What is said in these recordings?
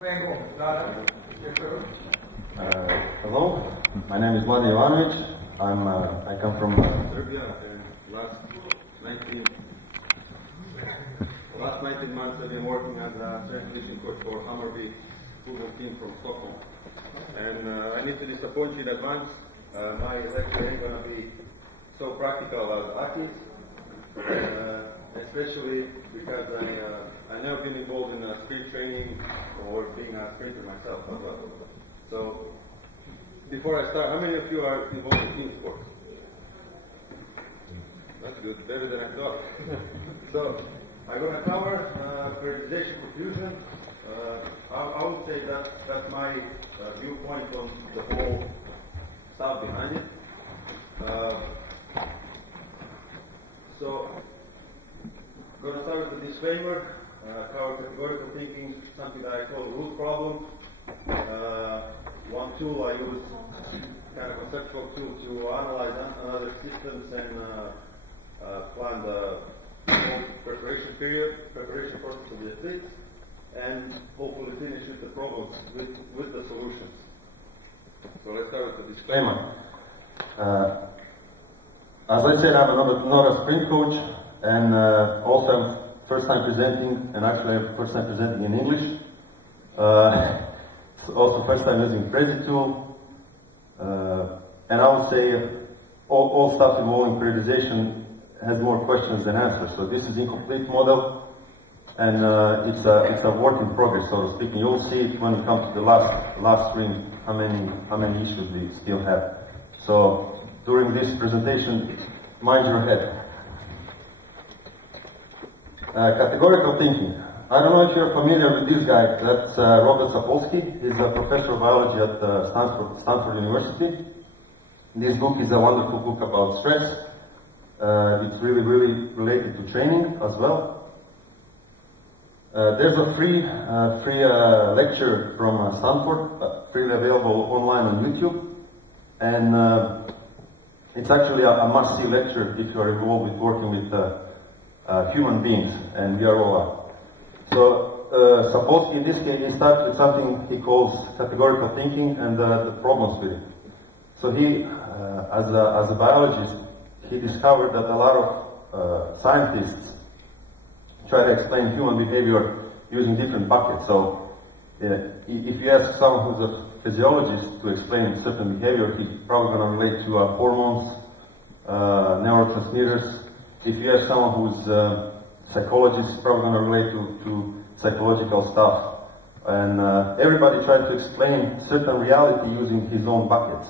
Hello, my name is Mladen Ivanovic. I come from Serbia, and last 19 months I've been working as a strength conditioning coach for Hammarby football team from Stockholm. And I need to disappoint you in advance. My lecture ain't going to be so practical as Aki's, especially because I never been involved in sprint training or being a sprinter myself as well. So before I start, how many of you are involved in team sports? That's good, better than I thought. So I'm going to cover periodization confusion. I would say that's my viewpoint on the whole stuff behind it. So I'm going to start with the disclaimer, cover categorical thinking, something that I call the root problem. One tool I use, kind of conceptual tool to analyze another systems and plan the preparation process of the athletes, and hopefully finish with the problems, with the solutions. So let's start with the disclaimer. As I said, I'm not a sprint coach, and also I'm first time presenting, and actually I'm first time presenting in English. Also first time using Prezi tool. And I would say all stuff involving periodization has more questions than answers. So this is incomplete model, and it's a work in progress, so to speak. You'll see it when it comes to the last screen how many issues we still have. So during this presentation, mind your head. Categorical thinking. I don't know if you're familiar with this guy. That's Robert Sapolsky. He's a professor of biology at Stanford University. This book is a wonderful book about stress. It's really related to training as well. There's a free lecture from Stanford, freely available online on YouTube, and it's actually a must-see lecture if you are involved with working with human beings, and we are all are. So Sapolsky, in this case, he starts with something he calls categorical thinking and the problems with it. So he, as a biologist, he discovered that a lot of scientists try to explain human behavior using different buckets. So if you ask someone who's a physiologist to explain certain behavior, he's probably going to relate to hormones, neurotransmitters. If you ask someone who's psychologist, probably going to relate to psychological stuff. And everybody tried to explain certain reality using his own buckets.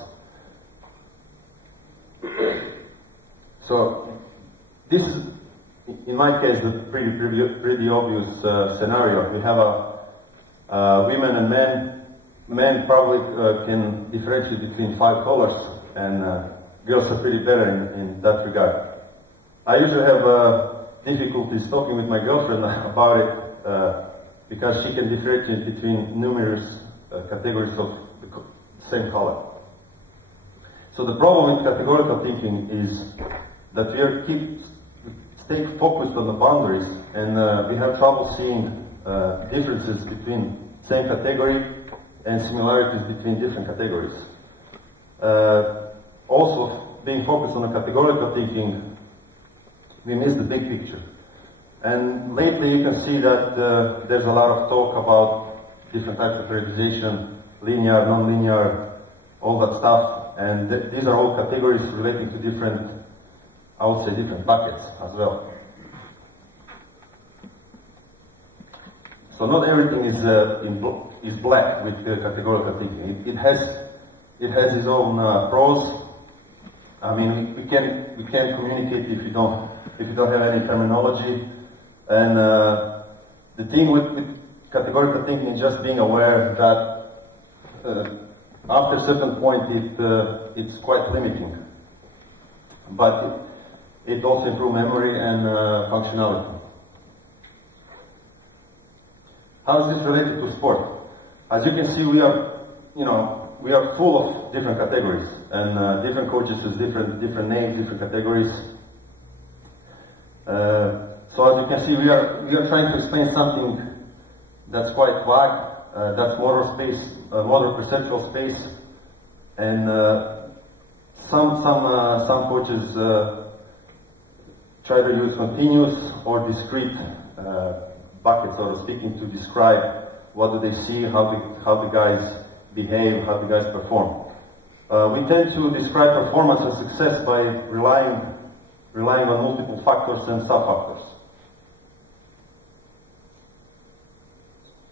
So this is, in my case, a pretty obvious scenario. We have women and men. Men probably can differentiate between 5 colors, and girls are pretty better in that regard. I usually have difficulties talking with my girlfriend about it because she can differentiate between numerous categories of the same color. So the problem with categorical thinking is that we keep staying focused on the boundaries, and we have trouble seeing differences between same category and similarities between different categories. Also, being focused on the categorical thinking, we miss the big picture. And lately you can see that there's a lot of talk about different types of periodization, linear, non-linear, all that stuff. And these are all categories relating to different, I would say, different buckets as well. So not everything is black with categorical thinking. It has its own pros. I mean, we can't communicate if you don't have any terminology. And the thing with categorical thinking is just being aware that after a certain point it's quite limiting. But it also improves memory and functionality. How is this related to sport? As you can see, we are full of different categories, and different coaches use different names, different categories. So as you can see, we are trying to explain something that's quite vague, that's motor space, motor perceptual space, and some coaches try to use continuous or discrete buckets, so to speaking, to describe what do they see, how the guys behave, how the guys perform. We tend to describe performance and success by relying on multiple factors and sub-factors.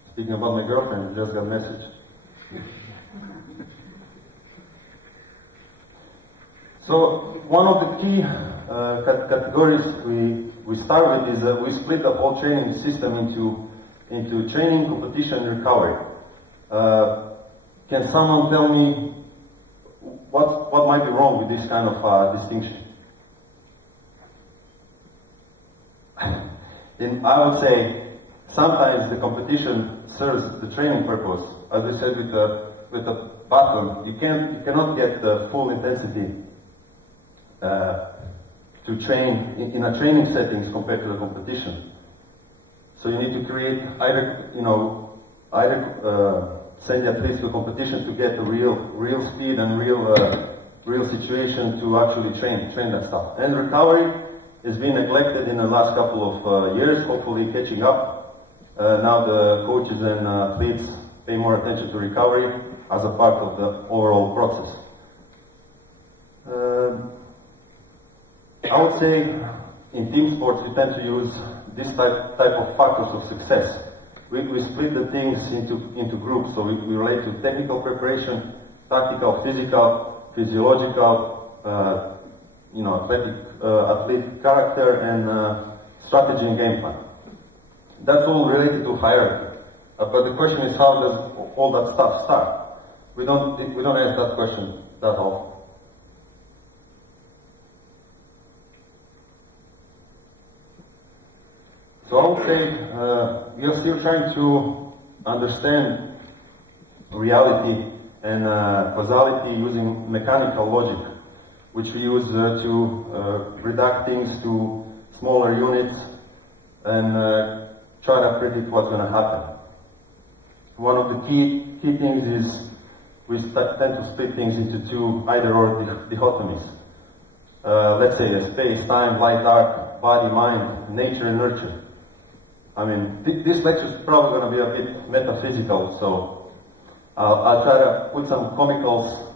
Speaking about my girlfriend, I just got a message. So one of the key categories we start with is we split the whole training system into training, competition, and recovery. Can someone tell me what might be wrong with this kind of distinction? I would say sometimes the competition serves the training purpose. As I said with the baton, you cannot get the full intensity to train in a training settings compared to the competition. So you need to create either send the athletes to a competition to get the real speed and real situation to actually train that stuff. And recovery has been neglected in the last couple of years, hopefully catching up. Now the coaches and athletes pay more attention to recovery as a part of the overall process. I would say in team sports we tend to use this type of factors of success. We split the things into groups, so we relate to technical preparation, tactical, physical, physiological, athletic character, and strategy and game plan. That's all related to hierarchy. But the question is, how does all that stuff start? We don't ask that question that often. So I would say we are still trying to understand reality and causality using mechanical logic, which we use to reduce things to smaller units and try to predict what's going to happen. One of the key things is we tend to split things into two either-or dichotomies. Let's say space, time, light, dark, body, mind, nature, and nurture. I mean, this lecture is probably going to be a bit metaphysical, so I'll try to put some comicals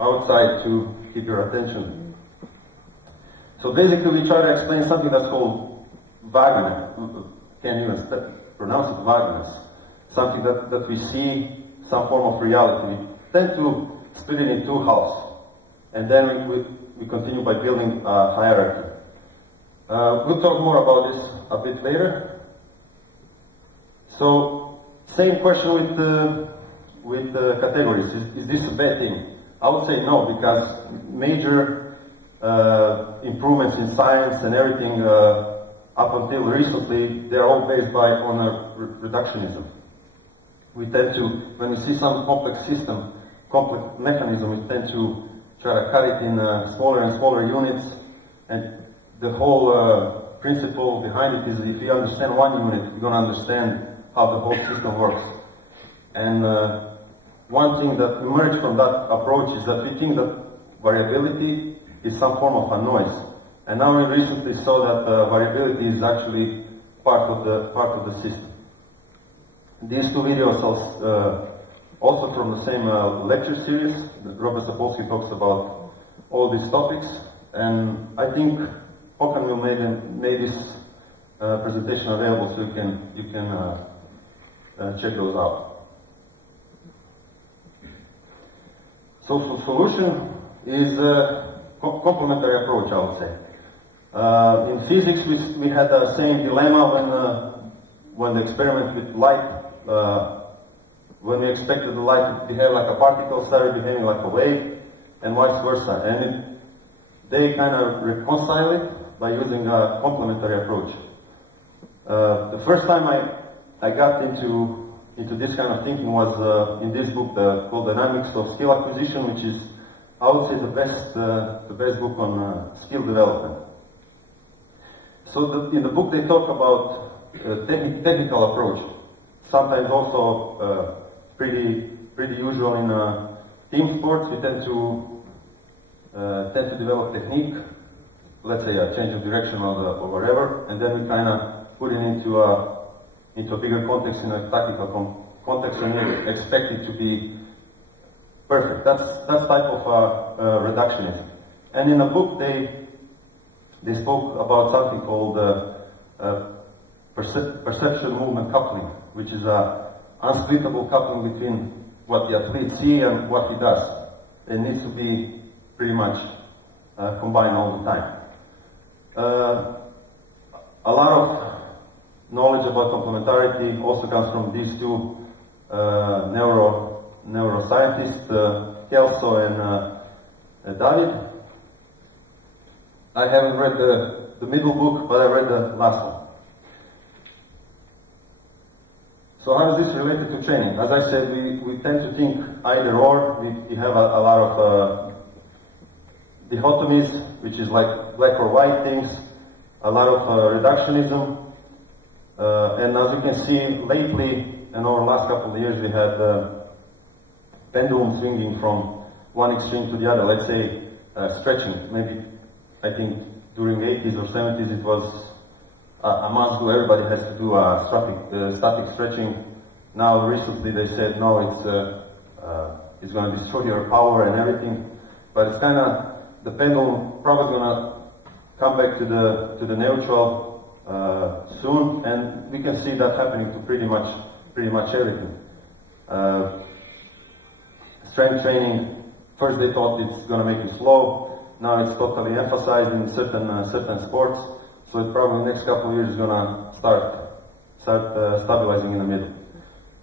outside to keep your attention. So basically we try to explain something that's called vagueness. Can't even pronounce it, vagueness. Something that we see, some form of reality. We tend to split it in two halves. And then we continue by building a hierarchy. We'll talk more about this a bit later. So, same question with categories. Is this a bad thing? I would say no, because major improvements in science and everything up until recently, they're all based on a reductionism. We tend to, when we see some complex system, complex mechanism, we tend to try to cut it in smaller and smaller units, and the whole principle behind it is if you understand one unit, you're going to understand how the whole system works. And one thing that emerged from that approach is that we think that variability is some form of a noise. And now we recently saw that variability is actually part of the system. These two videos also from the same lecture series. Robert Sapolsky talks about all these topics, and I think Håkan will make this presentation available so you can check those out. So the solution is a complementary approach, I would say. In physics, we had the same dilemma when the experiment with light, when we expected the light to behave like a particle, started behaving like a wave, and vice versa. And they kind of reconcile it by using a complementary approach. The first time I got into this kind of thinking was in this book called Dynamics of Skill Acquisition, which is, I would say, the best book on skill development. So in the book they talk about technical approach, sometimes also pretty usual in team sports. We tend to develop technique, let's say a change of direction or whatever, and then we kind of put it into a bigger context, in a tactical context, and we expect it to be perfect. That's type of reductionism. And in a book they spoke about something called perception movement coupling, which is a unsplittable coupling between what the athlete sees and what he does. It needs to be pretty much combined all the time. A lot of knowledge about complementarity also comes from these two neuroscientists, Kelso and David. I haven't read the middle book, but I read the last one. So how is this related to training? As I said, we tend to think either or. We have a lot of dichotomies, which is like black or white things, a lot of reductionism, and as you can see lately, and over the last couple of years, we had pendulum swinging from one extreme to the other. Let's say stretching. Maybe I think during the 80s or 70s it was a must do. Everybody has to do static stretching. Now recently they said no, it's going to destroy your power and everything. But it's kind of, the pendulum probably going to come back to the neutral soon, and we can see that happening to pretty much everything. Strength training, first they thought it's going to make you slow. Now it's totally emphasized in certain sports. So it probably next couple of years is going to start stabilizing in the middle.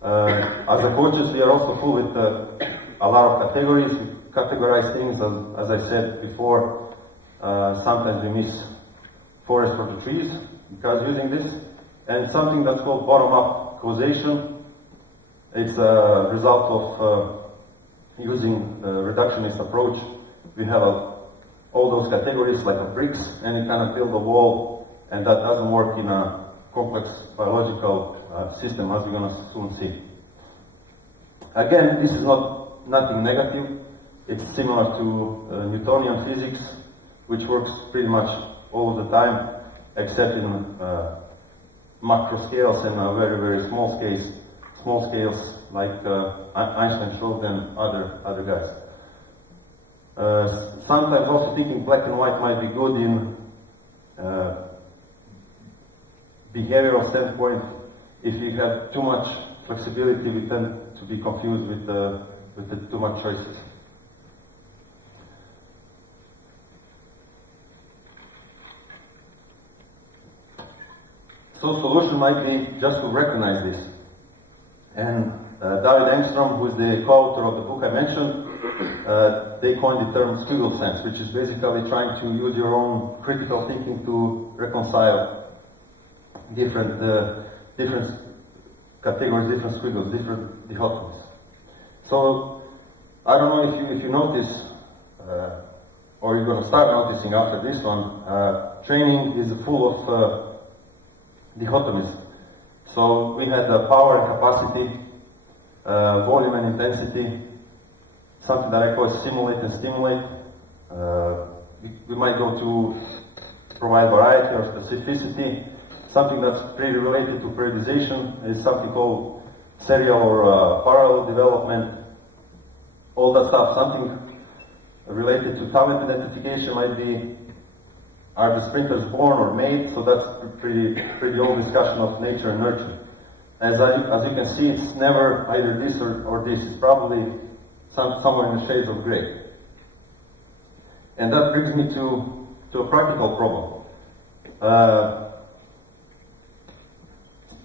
As a coaches, we are also full with a lot of categories. We categorize things, as I said before. Sometimes we miss forest for the trees because using this, and something that's called bottom-up causation. It's a result of using a reductionist approach. We have all those categories like a bricks, and you kind of build a wall, and that doesn't work in a complex biological system, as we're going to soon see. Again, this is nothing negative. It's similar to Newtonian physics, which works pretty much all the time, except in macro scales and very, very small scales like Einstein showed and other guys. Sometimes also thinking black and white might be good in behavioral standpoint. If you have too much flexibility, we tend to be confused with the too much choices. So solution might be just to recognize this. And David Engstrom, who is the co-author of the book I mentioned, they coined the term squiggle sense, which is basically trying to use your own critical thinking to reconcile different categories, different squiggles, different dichotomies. So I don't know if you notice, or you're going to start noticing after this one, training is full of dichotomies. So we had power and capacity, volume and intensity, something that I call simulate and stimulate. We might go to provide variety or specificity. Something that's pretty related to periodization is something called serial or parallel development. All that stuff. Something related to talent identification might be, are the sprinters born or made? So that's pretty old discussion of nature and nurture. As you can see, it's never either this or this. It's probably somewhere in the shades of gray. And that brings me to a practical problem.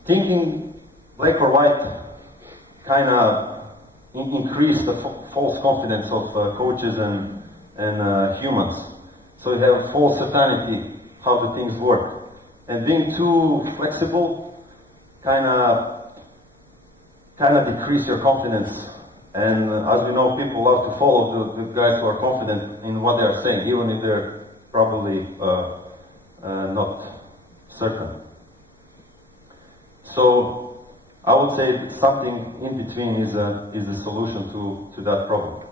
Thinking black or white kind of increased the false confidence of coaches and humans. So you have false certainty how the things work. And being too flexible kind of decrease your confidence. And as we know, people love to follow the guys who are confident in what they are saying, even if they're probably not certain. So I would say something in between is a solution to that problem.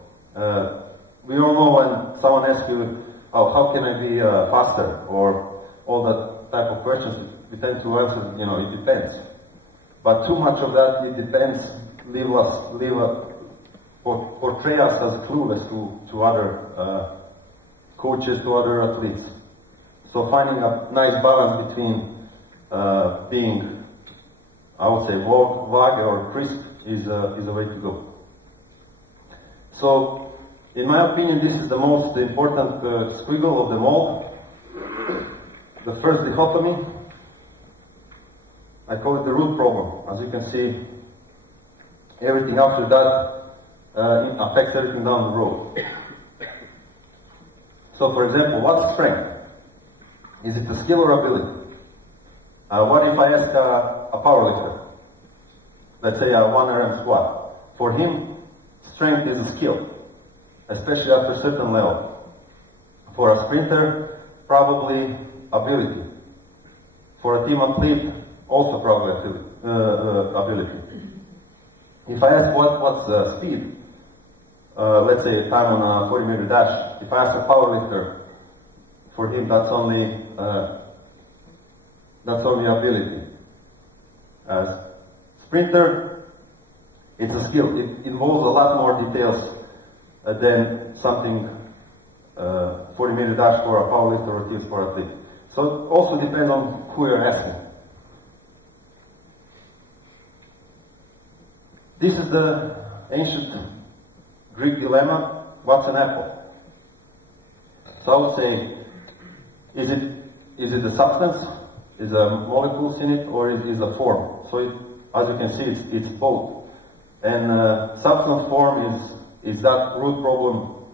We all know when someone asks you, oh, how can I be faster, or all that type of questions, we tend to answer, it depends. But too much of that, it depends, portray us as clueless to other coaches, to other athletes. So finding a nice balance between being, I would say, vague or crisp is a way to go. So, in my opinion, this is the most important squiggle of them all. The first dichotomy, I call it the root problem. As you can see, everything after that affects everything down the road. So, for example, what's strength? Is it a skill or ability? What if I ask a powerlifter? Let's say a 1RM squat. For him, strength is a skill, especially after a certain level. For a sprinter, probably ability. For a team athlete, also probably ability. If I ask what's speed, let's say time on a 40-meter dash, if I ask a powerlifter, for him that's only ability. As sprinter, it's a skill. It involves a lot more details than something 40-meter dash for a powerlifter or team sport athlete. So it also depends on who you're asking. This is the ancient Greek dilemma, what's an apple? So I would say, is it the substance? Is there molecules in it, or is a form? So as you can see, it's both. And substance form is that root problem,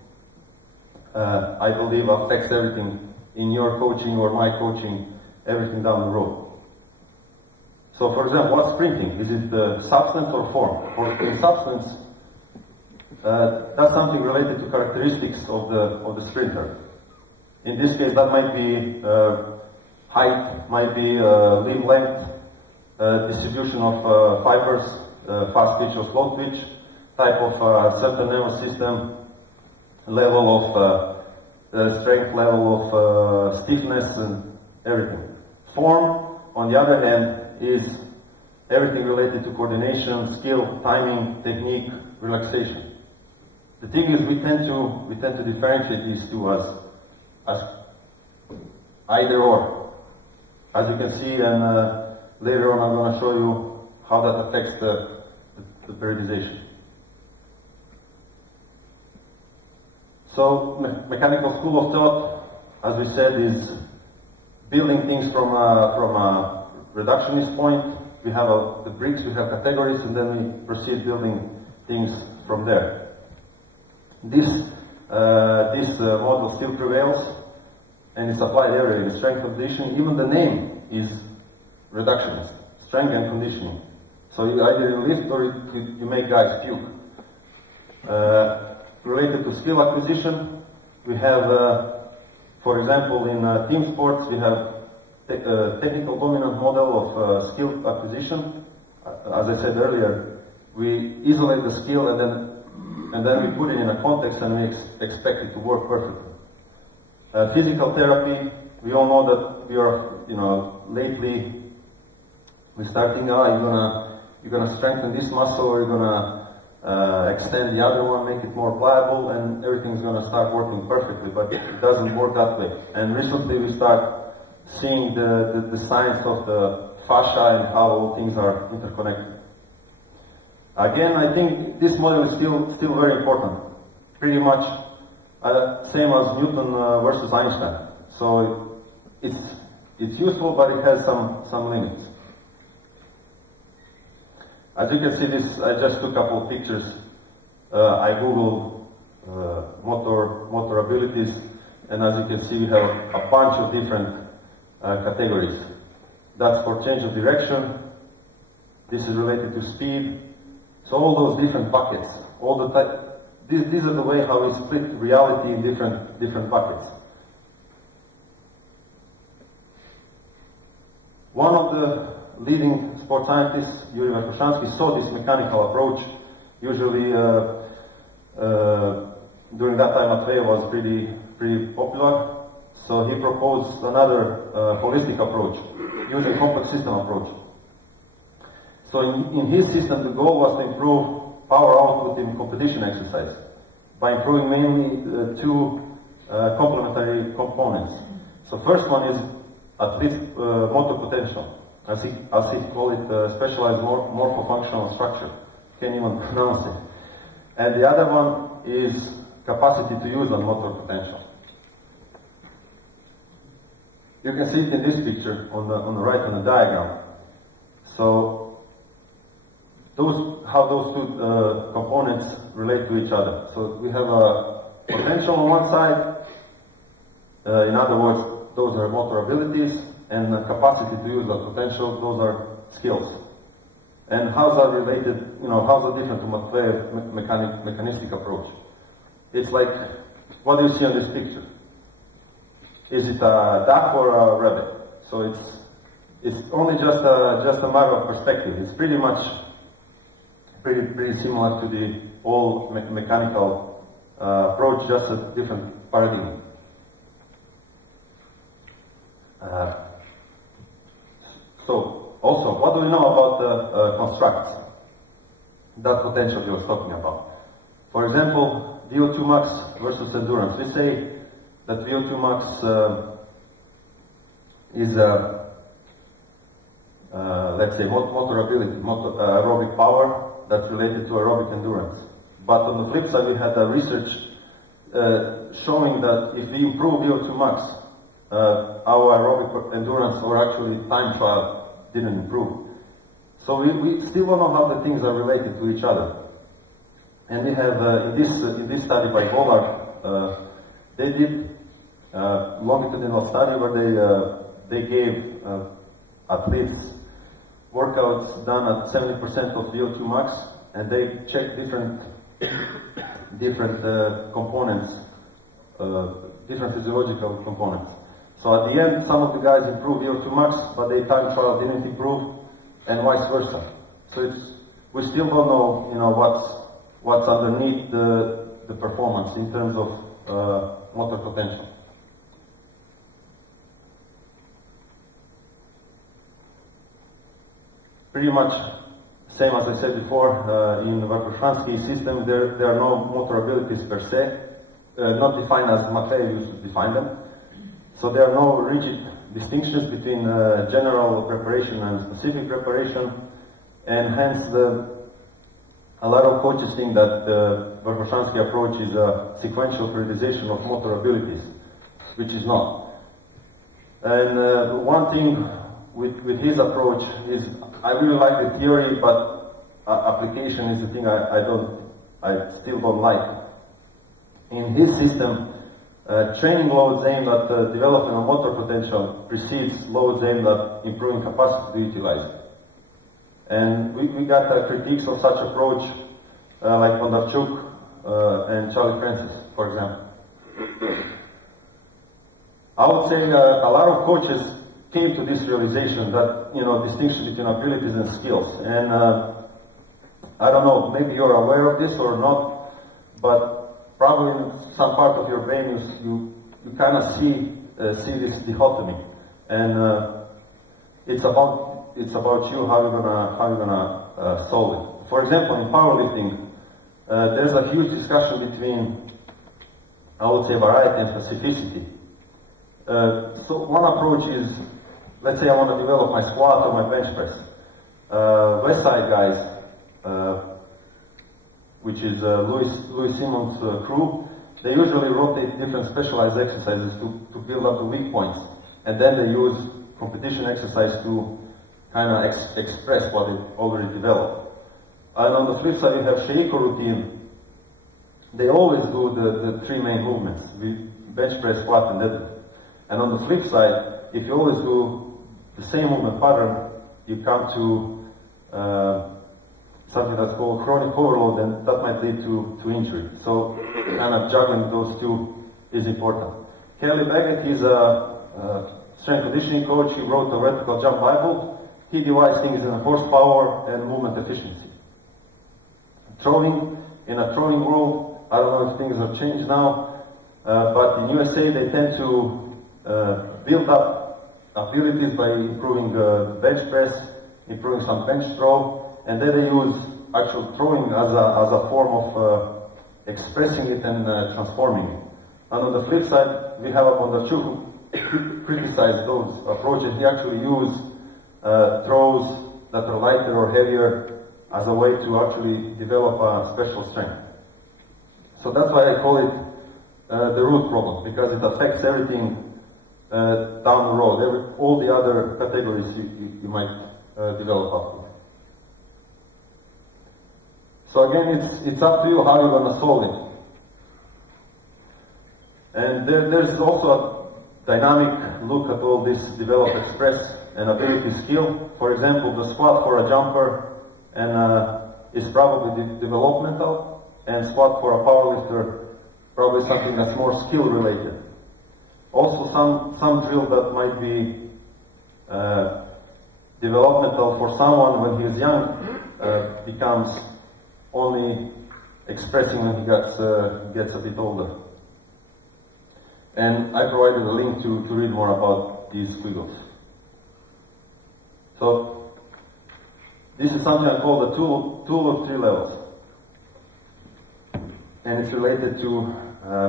I believe, affects everything in your coaching or my coaching, everything down the road. So for example, what's sprinting? Is it substance or form? For substance, that's something related to characteristics of the sprinter. In this case, that might be height, might be limb length, distribution of fibers, fast twitch or slow twitch, type of central nervous system, level of strength, level of stiffness, and everything. Form, on the other hand, is everything related to coordination, skill, timing, technique, relaxation. The thing is, we tend to differentiate these two as either or. As you can see, and later on I'm going to show you how that affects the periodization. So, mechanical school of thought, as we said, is building things from a reductionist point. We have the bricks, we have categories, and then we proceed building things from there. This model still prevails, and it's applied everywhere in strength and conditioning. Even the name is reductionist, strength and conditioning. So you either lift or you make guys puke. Related to skill acquisition, we have, for example, in team sports, we have technical dominant model of skill acquisition. As I said earlier, we isolate the skill and then we put it in a context and we expect it to work perfectly. Physical therapy, we all know that we are, lately we're starting, you're gonna strengthen this muscle, or you're gonna extend the other one, make it more pliable, and everything's gonna start working perfectly, but it doesn't work that way. And recently we start seeing the science of the fascia and how all things are interconnected. Again, I think this model is still very important. Pretty much same as Newton versus Einstein. So it's useful, but it has some limits. As you can see, this I just took a couple of pictures. I googled motor abilities, and as you can see, we have a bunch of different categories. That's for change of direction. This is related to speed. So all those different buckets, these are the way how we split reality in different buckets. One of the leading sport scientist, Yuri Verkhoshansky, saw this mechanical approach. Usually, during that time, Matveyev was pretty popular. So he proposed another holistic approach, using complex system approach. So in his system, the goal was to improve power output in competition exercise by improving mainly two complementary components. So first one is athlete's motor potential. As he call it, specialized morpho-functional structure. Can't even pronounce it. And the other one is capacity to use on motor potential. You can see it in this picture on the right on the diagram. So how those two components relate to each other. So we have a potential on one side. In other words, those are motor abilities, and the capacity to use that potential, those are skills. And how's that related, how's that different to Matveyev's mechanistic approach? It's like, what do you see on this picture? Is it a duck or a rabbit? So it's only just a matter of perspective. It's pretty much pretty similar to the old mechanical approach, just a different paradigm. So, also, what do we know about the constructs? That potential you was talking about. For example, VO2 max versus endurance. We say that VO2 max is, let's say, motor ability, aerobic power that's related to aerobic endurance. But on the flip side, we had research showing that if we improve VO2 max, our aerobic endurance or actually time trial didn't improve. So we still don't know how the things are related to each other. And we have in this study by Gollard, they did longitudinal study where they gave athletes workouts done at 70% of VO2 max, and they checked different components, different physiological components. So at the end, some of the guys improved VO2 max, but their time trial didn't improve, and vice versa. So we still don't know, what's underneath the performance in terms of motor potential. Pretty much same as I said before, in the Verkhoshansky system, there are no motor abilities per se, not defined as Matveyev used to define them. So there are no rigid distinctions between general preparation and specific preparation, and hence a lot of coaches think that the Verkhoshansky approach is a sequential periodization of motor abilities, which is not. And one thing with his approach is, I really like the theory, but application is the thing I still don't like. In his system, training loads aimed at developing a motor potential precedes loads aimed at improving capacity to utilize it. And we got critiques of such approach, like Bondarchuk and Charlie Francis, for example. I would say a lot of coaches came to this realization that, distinction between abilities and skills. And I don't know, maybe you're aware of this or not, but probably in some part of your brain you kind of see this dichotomy. And it's about you, how you're gonna solve it. For example, in powerlifting, there's a huge discussion between, I would say, variety and specificity. So one approach is, let's say I want to develop my squat or my bench press. West Side guys, which is Louis Simon's crew, they usually rotate different specialized exercises to build up the weak points, and then they use competition exercise to kind of express what they already developed. And on the flip side, you have Sheiko routine. They always do the three main movements: bench press, squat, and deadlift. And on the flip side, if you always do the same movement pattern, you come to something that's called chronic overload, and that might lead to injury. So kind of juggling those two is important. Kelly Baggett, he's a strength conditioning coach. He wrote the Vertical Jump Bible, he divides things in horsepower and movement efficiency. Throwing, in a throwing world, I don't know if things have changed now, but in USA they tend to build up abilities by improving bench press, improving some bench throw, and then they use actual throwing as a form of expressing it and transforming it. And on the flip side, we have Bondarchuk who criticized those approaches. He actually used throws that are lighter or heavier as a way to actually develop a special strength. So that's why I call it the root problem, because it affects everything down the road, all the other categories you might develop after. So again, it's up to you how you're going to solve it. And there's also a dynamic look at all this develop, express, and ability skill. For example, the squat for a jumper is probably developmental, and squat for a powerlifter probably something that's more skill related. Also, some drill that might be developmental for someone when he is young becomes only expressing when he gets a bit older. And I provided a link to read more about these squiggles. So this is something I call the tool of 3 levels. And it's related to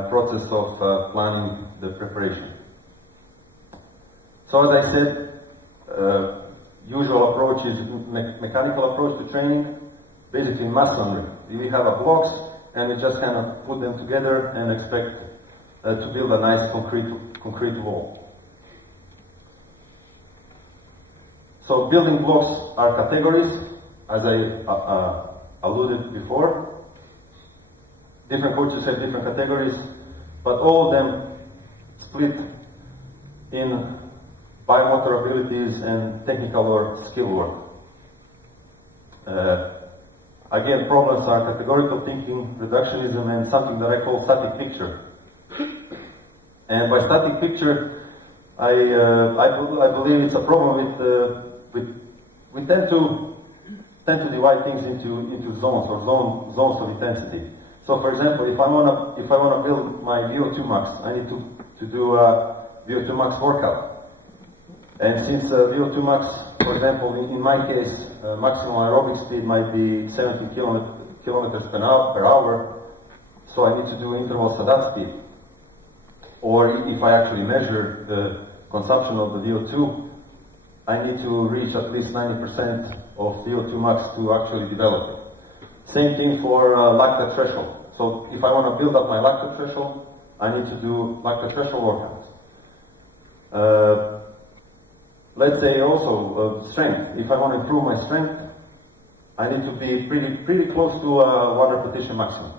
process of planning the preparation. So as I said, usual approach is mechanical approach to training, basically masonry. We have a blocks and we just kind of put them together and expect to build a nice concrete wall. So building blocks are categories, as I alluded before. Different coaches have different categories, but all of them split in biomotor abilities and technical or skill work. Again, problems are categorical thinking, reductionism, and something that I call static picture. And by static picture, I believe it's a problem we tend to divide things into zones or zones of intensity. So, for example, if I wanna build my VO2 max, I need to do a VO2 max workout. And since VO2 max, for example, in my case, maximum aerobic speed might be 70 kilometers per hour, so I need to do intervals at that speed. Or if I actually measure the consumption of the VO2, I need to reach at least 90% of VO2 max to actually develop it. Same thing for lactate threshold. So if I want to build up my lactate threshold, I need to do lactate threshold workouts. Let's say also strength. If I want to improve my strength, I need to be pretty close to 1 repetition maximum.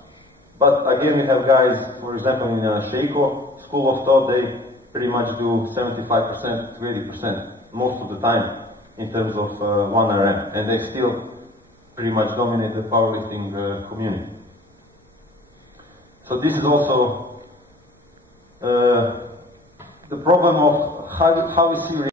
But again, we have guys, for example, in Sheiko school of thought, they pretty much do 75% to 80% most of the time in terms of 1 RM, and they still pretty much dominate the powerlifting community. So this is also the problem of how we see